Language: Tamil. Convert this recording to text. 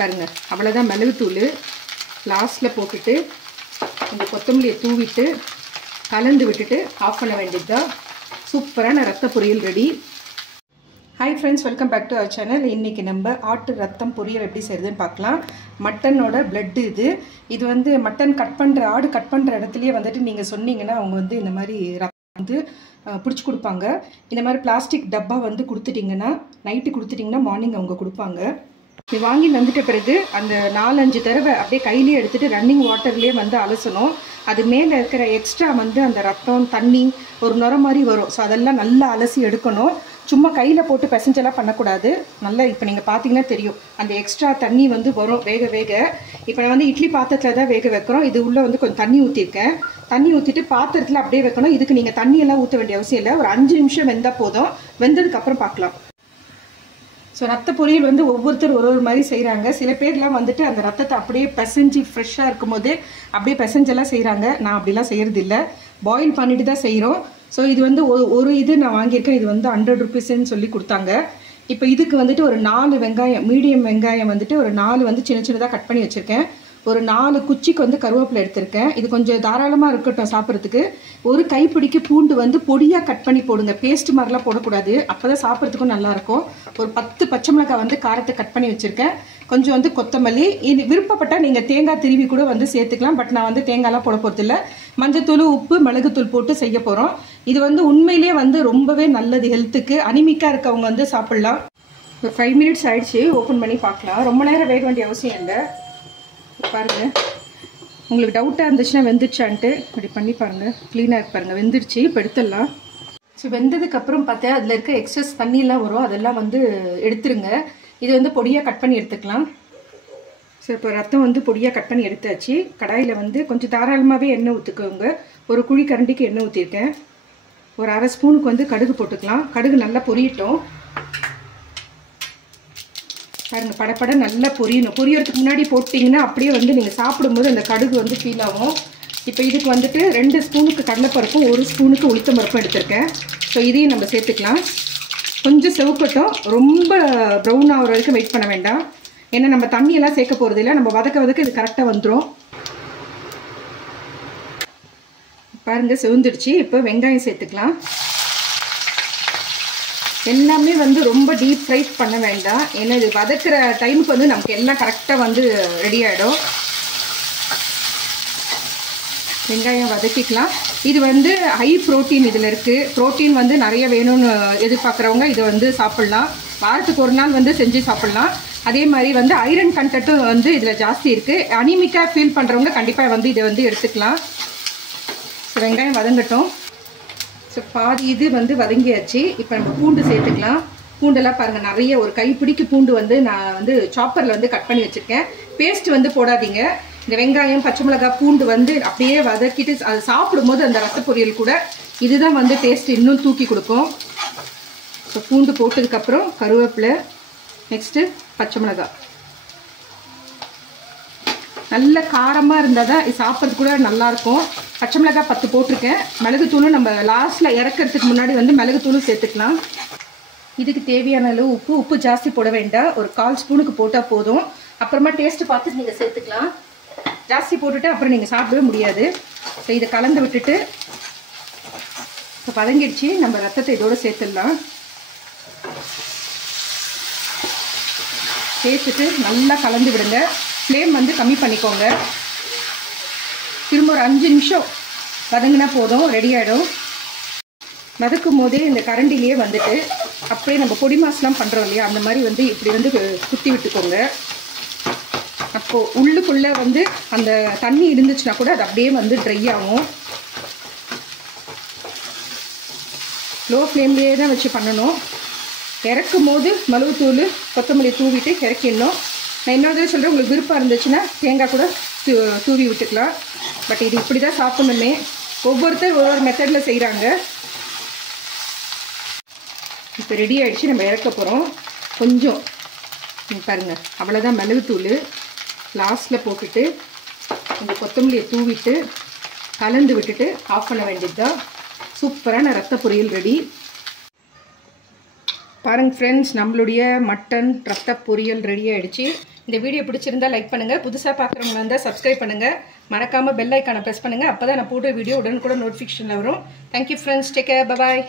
பாருங்க, அவ்வளோதான். மிளகுத்தூள் லாஸ்ட்டில் போட்டுட்டு இந்த கொத்தமல்லியை தூவிட்டு கலந்து விட்டுட்டு ஆஃப் பண்ண வேண்டியது தான். சூப்பரான ரத்த பொரியல் ரெடி. Hi friends, welcome back to our channel. இன்றைக்கி நம்ம ஆட்டு ரத்தம் பொரியல் எப்படி செய்யுதுன்னு பார்க்கலாம். மட்டனோட பிளட்டு இது வந்து மட்டன் கட் பண்ணுற ஆடு கட் பண்ணுற இடத்துலையே வந்துட்டு நீங்கள் சொன்னீங்கன்னா அவங்க வந்து இந்த மாதிரி ரத்தம் வந்து பிடிச்சி கொடுப்பாங்க. இந்த மாதிரி பிளாஸ்டிக் டப்பா வந்து கொடுத்துட்டிங்கன்னா நைட்டு கொடுத்துட்டிங்கன்னா மார்னிங் அவங்க கொடுப்பாங்க. இது வாங்கி வந்துட்ட பிறகு அந்த 4-5 தடவை அப்படியே கையிலேயே எடுத்துகிட்டு ரன்னிங் வாட்டர்லேயே வந்து அலசணும். அது மேலே இருக்கிற எக்ஸ்ட்ரா வந்து அந்த ரத்தம் தண்ணி ஒரு நுர மாதிரி வரும். ஸோ அதெல்லாம் நல்லா அலசி எடுக்கணும். சும்மா கையில் போட்டு பிசைஞ்செல்லாம் பண்ணக்கூடாது. நல்லா இப்போ நீங்கள் பார்த்தீங்கன்னா தெரியும் அந்த எக்ஸ்ட்ரா தண்ணி வந்து வரும் வேக வேக. இப்போ நான் வந்து இட்லி பாத்திரத்தில் தான் வேக வைக்கிறோம். இது உள்ளே வந்து கொஞ்சம் தண்ணி ஊற்றிருக்கேன். தண்ணி ஊற்றிட்டு பாத்திரத்தில் அப்படியே வைக்கணும். இதுக்கு நீங்கள் தண்ணியெல்லாம் ஊற்ற வேண்டிய அவசியம் இல்லை. ஒரு 5 நிமிஷம் வெந்தால் போதும். வெந்ததுக்கப்புறம் பார்க்கலாம். ஸோ ரத்த பொரியல் வந்து ஒவ்வொருத்தர் ஒரு மாதிரி செய்கிறாங்க. சில பேர்லாம் வந்துட்டு அந்த ரத்தத்தை அப்படியே பிசைஞ்சு ஃப்ரெஷ்ஷாக இருக்கும் போது அப்படியே பிசைஞ்செல்லாம் செய்கிறாங்க. நான் அப்படிலாம் செய்கிறது இல்லை, பாயில் பண்ணிட்டு தான் செய்கிறோம். ஸோ இது வந்து ஒரு இது நான் வாங்கியிருக்கேன். இது வந்து 100 ருபீஸ்ன்னு சொல்லி கொடுத்தாங்க. இப்போ இதுக்கு வந்துட்டு ஒரு 4 வெங்காயம், மீடியம் வெங்காயம் வந்துட்டு ஒரு 4 வந்து சின்ன சின்னதாக கட் பண்ணி வச்சுருக்கேன். ஒரு 4 குச்சிக்கு வந்து கருவேப்பிலை எடுத்திருக்கேன். இது கொஞ்சம் தாராளமாக இருக்கட்டும் சாப்பிட்றதுக்கு. ஒரு கைப்பிடிக்கு பூண்டு வந்து பொடியாக கட் பண்ணி போடுங்க. பேஸ்ட் மாதிரிலாம் போடக்கூடாது, அப்போ தான் சாப்பிட்றதுக்கும் நல்லாயிருக்கும். ஒரு 10 பச்சை மிளகாய் வந்து காரத்தை கட் பண்ணி வச்சுருக்கேன். கொஞ்சம் வந்து கொத்தமல்லி. இது விருப்பப்பட்டால் நீங்கள் தேங்காய் திருவி கூட வந்து சேர்த்துக்கலாம். பட் நான் வந்து தேங்காய்லாம் போட போகிறதில்ல. மஞ்சத்தூள், உப்பு, மிளகுத்தூள் போட்டு செய்ய போகிறோம். இது வந்து உண்மையிலே வந்து ரொம்பவே நல்லது ஹெல்த்துக்கு. அனிமிக்காக இருக்கவங்க வந்து சாப்பிட்லாம். ஒரு 5 மினிட்ஸ் ஆயிடுச்சு. ஓப்பன் பண்ணி பார்க்கலாம். ரொம்ப நேரம் வேக வேண்டிய அவசியம் இல்லை. பாருங்கள், உங்களுக்கு டவுட்டாக இருந்துச்சுன்னா வெந்துடுச்சான்ட்டு இப்படி பண்ணி பாருங்கள். க்ளீனாக பாருங்கள், வெந்துடுச்சு. இப்போ எடுத்துடலாம். ஸோ வெந்ததுக்கப்புறம் பார்த்தா அதில் இருக்க எக்ஸஸ் தண்ணியெல்லாம் வரும், அதெல்லாம் வந்து எடுத்துருங்க. இது வந்து பொடியாக கட் பண்ணி எடுத்துக்கலாம். ஸோ இப்போ ரத்தம் வந்து பொடியாக கட் பண்ணி எடுத்தாச்சு. கடாயில் வந்து கொஞ்சம் தாராளமாகவே எண்ணெய் ஊற்றிக்கோங்க. ஒரு குழி கரண்டிக்கு எண்ணெய் ஊற்றிருக்கேன். ஒரு 1/2 ஸ்பூனுக்கு வந்து கடுகு போட்டுக்கலாம். கடுகு நல்லா பொரியட்டும். பாருங்கள், படப்பட நல்லா பொரியணும். பொரியறதுக்கு முன்னாடி போட்டிங்கன்னா அப்படியே வந்து நீங்கள் சாப்பிடும்போது அந்த கடுகு வந்து ஃபீல் ஆகும். இப்போ இதுக்கு வந்துட்டு 2 ஸ்பூனுக்கு கடலைப்பருப்பும் 1 ஸ்பூனுக்கு உளுத்தம் பருப்பும் எடுத்திருக்கேன். ஸோ இதையும் நம்ம சேர்த்துக்கலாம். கொஞ்சம் செவக்கட்டும், ரொம்ப ப்ரௌன் ஆகிற வரைக்கும் வெயிட் பண்ண வேண்டாம். ஏன்னா நம்ம தண்ணியெல்லாம் சேர்க்க போகிறது இல்லை. நம்ம வதக்க இது கரெக்டாக வந்துடும். பாருங்கள், செவந்துடுச்சு. இப்போ வெங்காயம் சேர்த்துக்கலாம். எல்லாமே வந்து ரொம்ப டீப் ஃப்ரை பண்ண வேண்டாம். ஏன்னா இது வதக்கிற டைமுக்கு வந்து நமக்கு எல்லாம் கரெக்டாக வந்து ரெடி ஆகிடும். வெங்காயம் வதக்கிக்கலாம். இது வந்து ஹை ப்ரோட்டீன் இதில் இருக்குது. ப்ரோட்டீன் வந்து நிறைய வேணும்னு எதிர்பார்க்குறவங்க இதை வந்து சாப்பிட்லாம். வாரத்துக்கு ஒரு நாள் வந்து செஞ்சு சாப்பிட்லாம். அதே மாதிரி வந்து ஐரன் கண்டென்ட்டும் வந்து இதில் ஜாஸ்தி இருக்குது. அனிமிக்காக ஃபீல் பண்ணுறவங்க கண்டிப்பாக வந்து இதை வந்து எடுத்துக்கலாம். ஸோ வெங்காயம் வதங்கட்டும். ஸோ பாதி இது வந்து வதங்கியாச்சு. இப்போ நம்ம பூண்டு சேர்த்துக்கலாம். பூண்டெல்லாம் பாருங்கள், நிறைய ஒரு கைப்பிடிக்கு பூண்டு வந்து நான் வந்து சாப்பரில் வந்து கட் பண்ணி வச்சுருக்கேன். பேஸ்ட் வந்து போடாதீங்க. இந்த வெங்காயம், பச்சை மிளகாய், பூண்டு வந்து அப்படியே வதக்கிட்டு அது சாப்பிடும்போது அந்த ரத்த பொரியல் கூட இதுதான் வந்து டேஸ்ட் இன்னும் தூக்கி கொடுக்கும். ஸோ பூண்டு போட்டதுக்கப்புறம் கருவேப்பிலை, நெக்ஸ்ட்டு பச்சை மிளகாய். நல்ல காரமாக இருந்தால் தான் இது சாப்பிட்றது கூட நல்லாயிருக்கும். பச்சை மிளகாய் 10 போட்டிருக்கேன். மிளகுத்தூளும் நம்ம லாஸ்ட்டில் இறக்கிறதுக்கு முன்னாடி வந்து மிளகுத்தூளும் சேர்த்துக்கலாம். இதுக்கு தேவையான அளவு உப்பு ஜாஸ்தி போட வேண்டாம். ஒரு 1/4 ஸ்பூனுக்கு போட்டால் போதும். அப்புறமா டேஸ்ட்டு பார்த்துட்டு நீங்கள் சேர்த்துக்கலாம். ஜாஸ்தி போட்டுட்டு அப்புறம் நீங்கள் சாப்பிடவே முடியாது. ஸோ இதை கலந்து விட்டுட்டு இப்போ வதங்கிடுச்சு. நம்ம ரத்தத்தை இதோடு சேர்த்துடலாம். சேர்த்துட்டு நல்லா கலந்து விடுங்க. ஃப்ளேம் வந்து கம்மி பண்ணிக்கோங்க. திரும்ப ஒரு 5 நிமிஷம் வதங்கினா போதும், ரெடி ஆகிடும். வதக்கும் போதே இந்த கரண்டிலேயே வந்துட்டு அப்படியே நம்ம பொடி மாஸ்லாம் பண்ணுறோம் இல்லையா, அந்த மாதிரி வந்து இப்படி வந்து குத்தி விட்டுக்கோங்க. அப்போது உள்ளுக்குள்ளே வந்து அந்த தண்ணி இருந்துச்சுன்னா கூட அது அப்படியே வந்து ட்ரை ஆகும். லோ ஃப்ளேம்லேயே தான் வச்சு பண்ணணும். இறக்கும் போது மிளகுத்தூள், கொத்தமல்லி தூவிட்டு இறக்கிடணும். நான் இன்னொரு சொல்கிறேன், உங்களுக்கு விருப்பம் இருந்துச்சுன்னா தேங்காய் கூட தூவி விட்டுக்கலாம். பட் இது இப்படி தான் சாப்பிடணுமே. ஒவ்வொருத்தர் ஒரு மெத்தடில் செய்கிறாங்க. இப்போ ரெடி ஆகிடுச்சு. நம்ம இறக்க போகிறோம். கொஞ்சம் பாருங்கள், அவ்வளோதான். மிளகுத்தூள் லாஸ்ட்டில் போட்டுட்டு இந்த கொத்தமல்லியை தூவிட்டு கலந்து விட்டுட்டு ஆஃப் பண்ண வேண்டியது தான். சூப்பரான ரத்த பொரியல் ரெடி. பாருங்கள் ஃப்ரெண்ட்ஸ், நம்மளுடைய மட்டன் ரத்த பொரியல் ரெடி ஆகிடுச்சு. இந்த வீடியோ பிடிச்சிருந்தா லைக் பண்ணுங்கள், புதுசாக பார்க்குறவங்க இருந்தால் சப்ஸ்கிரைப் பண்ணுங்கள், மறக்காமல் பெல் ஐக்கானை ப்ரெஸ் பண்ணுங்கள். அப்போ தான் நான் போடுற வீடியோ உடனுக்குடன் நோட்டிஃபிகேஷனில் வரும். தேங்க்யூ ஃப்ரெண்ட்ஸ், டேக் கேர், பாய்.